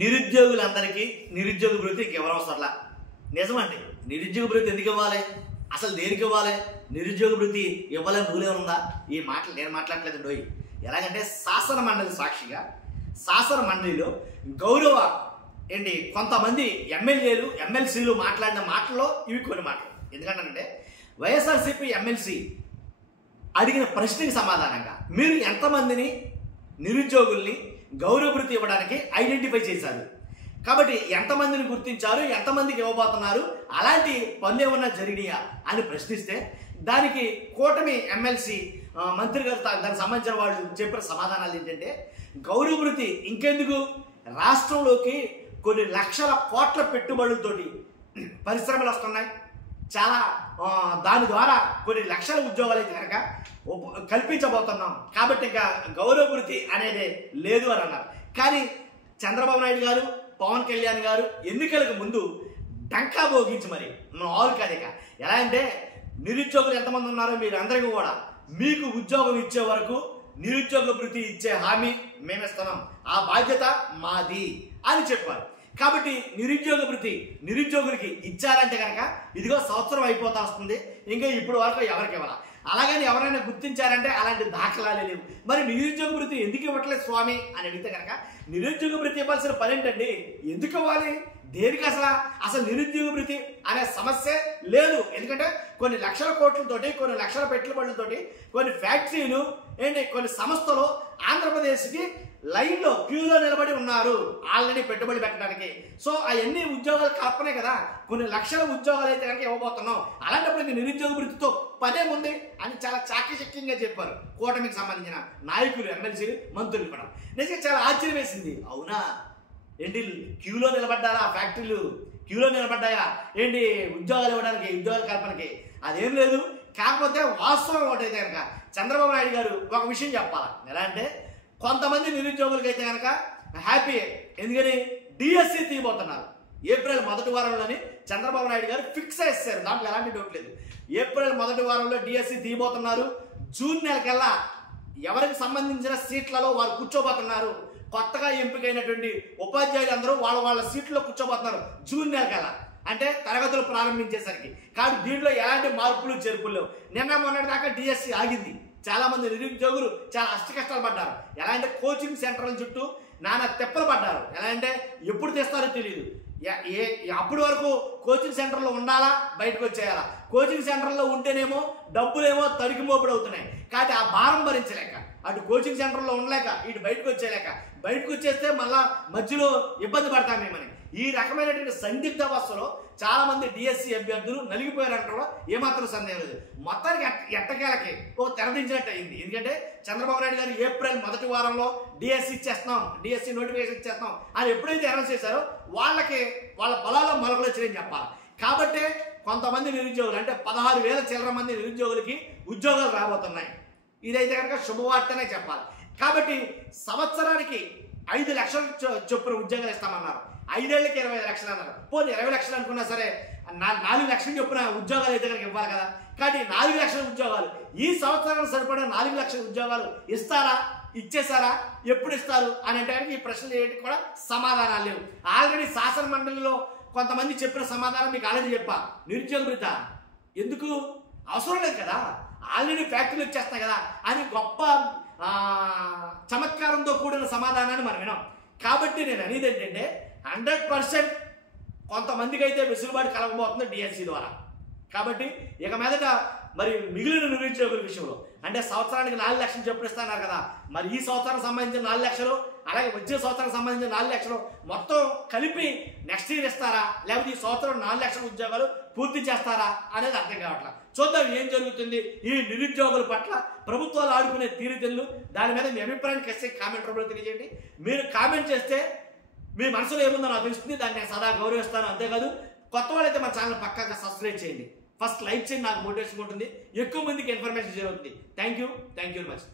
నిరుద్యోగులందరికీ నిరుద్యోగ భృతి ఎవరు అవసరంలా? నిజమండి. నిరుద్యోగ భృతి ఎందుకు ఇవ్వాలి? అసలు దేనికి ఇవ్వాలి? నిరుద్యోగ భృతి ఇవ్వాలని రూల్ ఏమన్నా? ఈ మాటలు నేను మాట్లాడలేదండి. ఎలాగంటే శాసన మండలి సాక్షిగా శాసన మండలిలో గౌరవ కొంతమంది ఎమ్మెల్యేలు ఎమ్మెల్సీలు మాట్లాడిన మాటల్లో ఇవి కొన్ని మాటలు. ఎందుకంటే వైఎస్ఆర్సీపీ ఎమ్మెల్సీ అడిగిన ప్రశ్నకి సమాధానంగా మీరు ఎంతమందిని నిరుద్యోగుల్ని గౌరవ భృతి ఇవ్వడానికి ఐడెంటిఫై చేశారు, కాబట్టి ఎంతమందిని గుర్తించారు, ఎంతమందికి ఇవ్వబోతున్నారు, అలాంటి పనులు ఏమన్నా జరిగినాయా అని ప్రశ్నిస్తే దానికి కూటమి ఎమ్మెల్సీ మంత్రి గారు దానికి సంబంధించిన వాళ్ళు చెప్పిన సమాధానాలు ఏంటంటే, గౌరవ భృతి ఇంకెందుకు, రాష్ట్రంలోకి కొన్ని లక్షల కోట్ల పెట్టుబడులతోటి పరిశ్రమలు వస్తున్నాయి, చాలా దాని ద్వారా కొన్ని లక్షల ఉద్యోగాలు అయితే కనుక కల్పించబోతున్నాం, కాబట్టి ఇంకా గౌరవ భృతి అనేది లేదు అని అన్నారు. కానీ చంద్రబాబు నాయుడు గారు పవన్ కళ్యాణ్ గారు ఎన్నికలకు ముందు డంకా భోగించి మరి ఆల్ కాదిక ఎలా అంటే నిరుద్యోగులు ఎంతమంది ఉన్నారో మీరు అందరికీ కూడా మీకు ఉద్యోగం ఇచ్చే వరకు నిరుద్యోగ భృతి ఇచ్చే హామీ మేమిస్తున్నాం, ఆ బాధ్యత మాది అని చెప్పారు. కాబట్టి నిరుద్యోగ భృతి నిరుద్యోగులకి ఇచ్చారంటే కనుక ఇదిగో సంవత్సరం అయిపోతా వస్తుంది, ఇంకా ఇప్పుడు వరకు ఎవరికి ఇవ్వాలా, అలాగని ఎవరైనా గుర్తించారంటే అలాంటి దాఖలాలే లేవు. మరి నిరుద్యోగ భృతి ఎందుకు ఇవ్వట్లేదు స్వామి అని అడిగితే కనుక నిరుద్యోగ భృతి ఇవ్వాల్సిన పని ఏంటండి, ఎందుకు ఇవ్వాలి, దేనికి అసలు నిరుద్యోగ భృతి అనే సమస్య లేదు. ఎందుకంటే కొన్ని లక్షల కోట్లతోటి కొన్ని లక్షల పెట్టుబడులతోటి కొన్ని ఫ్యాక్టరీలు కొన్ని సంస్థలు ఆంధ్రప్రదేశ్కి లైన్లో క్యూలో నిలబడి ఉన్నారు ఆల్రెడీ పెట్టుబడి పెట్టడానికి. సో అవన్నీ ఉద్యోగాలు కల్పనే కదా, కొన్ని లక్షల ఉద్యోగాలు అయితే కనుక ఇవ్వబోతున్నాం, అలాంటప్పుడు నిరుద్యోగ వృత్తితో పనేముంది అని చాలా చాకచక్యంగా చెప్పారు కూటమికి సంబంధించిన నాయకులు ఎమ్మెల్సీలు మంత్రులు కూడా. నిజంగా చాలా ఆశ్చర్యం వేసింది. అవునా క్యూలో నిలబడ్డారా, ఫ్యాక్టరీలు క్యూలో నిలబడ్డాయా ఉద్యోగాలు ఇవ్వడానికి, ఉద్యోగాల కల్పనకి? అదేం లేదు. కాకపోతే వాస్తవం ఒకటైతే కనుక చంద్రబాబు నాయుడు గారు ఒక విషయం చెప్పాలి. ఎలా అంటే కొంతమంది నిరుద్యోగులకి అయితే కనుక హ్యాపీ, ఎందుకని డిఎస్సి తీయబోతున్నారు ఏప్రిల్ మొదటి వారంలోని చంద్రబాబు నాయుడు గారు ఫిక్స్ చేశారు, దాంట్లో ఎలాంటి డౌట్ లేదు. ఏప్రిల్ మొదటి వారంలో డిఎస్సి తీయబోతున్నారు, జూన్ నెలకల్లా ఎవరికి సంబంధించిన సీట్లలో వారు కూర్చోబోతున్నారు, కొత్తగా ఎంపికైనటువంటి ఉపాధ్యాయులు అందరూ వాళ్ళ సీట్లో కూర్చోబోతున్నారు జూన్ నెలకల్లా, అంటే తరగతులు ప్రారంభించేసరికి. కాబట్టి దీంట్లో ఎలాంటి మార్పులు చేర్పులు లేవు. నిన్న మొన్నటి దాకా డిఎస్సి ఆగింది, చాలా మంది నిరుద్యోగులు చాలా అష్టకష్టాలు పడ్డారు. ఎలా అంటే కోచింగ్ సెంటర్ల చుట్టూ నానా తెప్పలు పడ్డారు. ఎలా అంటే ఎప్పుడు తెస్తారో తెలియదు, అప్పటి వరకు కోచింగ్ సెంటర్లో ఉండాలా, బయటకు వచ్చేయాలా, కోచింగ్ సెంటర్లో ఉంటేనేమో డబ్బులేమో తడికి మోపుడు అవుతున్నాయి. కాబట్టి ఆ భారం భరించలేక అటు కోచింగ్ సెంటర్లో ఉండలేక ఇటు బయటకు వచ్చేలేక, బయటకు వచ్చేస్తే మళ్ళా మధ్యలో ఇబ్బంది పడతాం మేమని ఈ రకమైనటువంటి సందిగ్ధ అవస్థలో చాలా మంది డిఎస్సి అభ్యర్థులు నలిగిపోయారంటారు, ఏమాత్రం సందేహం లేదు. మొత్తానికి ఎట్టకేలకి తెరదించినట్టు అయింది. ఎందుకంటే చంద్రబాబు నాయుడు గారు ఏప్రిల్ మొదటి వారంలో డిఎస్సి ఇచ్చేస్తున్నాం, డిఎస్సి నోటిఫికేషన్ ఇచ్చేస్తున్నాం అని ఎప్పుడైతే అనౌన్స్ చేశారో వాళ్ళకి వాళ్ళ పొలాల్లో మొలకలు వచ్చినాయని చెప్పాలి. కాబట్టి కొంతమంది నిరుద్యోగులు అంటే 16,000 చిల్లర మంది నిరుద్యోగులకి ఉద్యోగాలు రాబోతున్నాయి. ఇదైతే కనుక శుభవార్తనే చెప్పాలి. కాబట్టి సంవత్సరానికి 5 లక్షలు చొప్పున ఉద్యోగాలు ఇస్తామన్నారు, 5 ఏళ్ళకి 20 లక్షలు అన్నారు. పోనీ 20 లక్షలు అనుకున్నా సరే 4 లక్షలు చొప్పున ఉద్యోగాలు అయితే కనుక ఇవ్వాలి కదా. కాబట్టి 4 లక్షల ఉద్యోగాలు ఈ సంవత్సరానికి సరిపడా 4 లక్షల ఉద్యోగాలు ఇస్తారా, ఇచ్చేసారా, ఎప్పుడు ఇస్తారు అని అంటే ఈ ప్రశ్నలు ఏంటి కూడా సమాధానాలు లేవు. ఆల్రెడీ శాసన మండలిలో కొంతమంది చెప్పిన సమాధానం మీకు ఆల్రెడీ చెప్పా, నిరుద్యోగ భృతి ఎందుకు అవసరం లేదు కదా, ఆల్రెడీ ఫ్యాక్టరీలు వచ్చేస్తాయి కదా అని గొప్ప చమత్కారంతో కూడిన సమాధానాన్ని మనం వినాం. కాబట్టి నేను అనేది ఏంటంటే 100% కొంతమందికి అయితే వెసులుబాటు కలగబోతుంది డిఎస్సి ద్వారా. కాబట్టి ఇక మీదట మరి మిగిలిన నిరుద్యోగుల విషయంలో అంటే సంవత్సరానికి 4 లక్షలు చొప్పున ఇస్తున్నారు కదా, మరి ఈ సంవత్సరానికి సంబంధించిన 4 లక్షలు అలాగే వచ్చే సంవత్సరానికి సంబంధించిన 4 లక్షలు మొత్తం కలిపి నెక్స్ట్ ఇయర్ ఇస్తారా, లేకపోతే ఈ సంవత్సరం 4 లక్షల ఉద్యోగాలు పూర్తి చేస్తారా అనేది అర్థం కావట్లేదు. చూద్దాం ఏం జరుగుతుంది ఈ నిరుద్యోగుల పట్ల ప్రభుత్వాలు ఆడుకునే తీరుతెల్లు. దాని మీద మీ అభిప్రాయానికి వస్తే కామెంట్ రూపంలో తెలియజేయండి. మీరు కామెంట్ చేస్తే మీ మనసులో ఏముందో నాకు తెలుస్తుంది, దాన్ని నేను సదా గౌరవిస్తాను. అంతేకాదు కొత్త వాళ్ళైతే మా ఛానల్ పక్కాగా సబ్స్క్రైబ్ చేయండి, ఫస్ట్ లైక్ చేయండి, నాకు మోటివేషన్ ఉంటుంది, ఎక్కువ మందికి ఇన్ఫర్మేషన్ జరుగుతుంది. Thank you very much.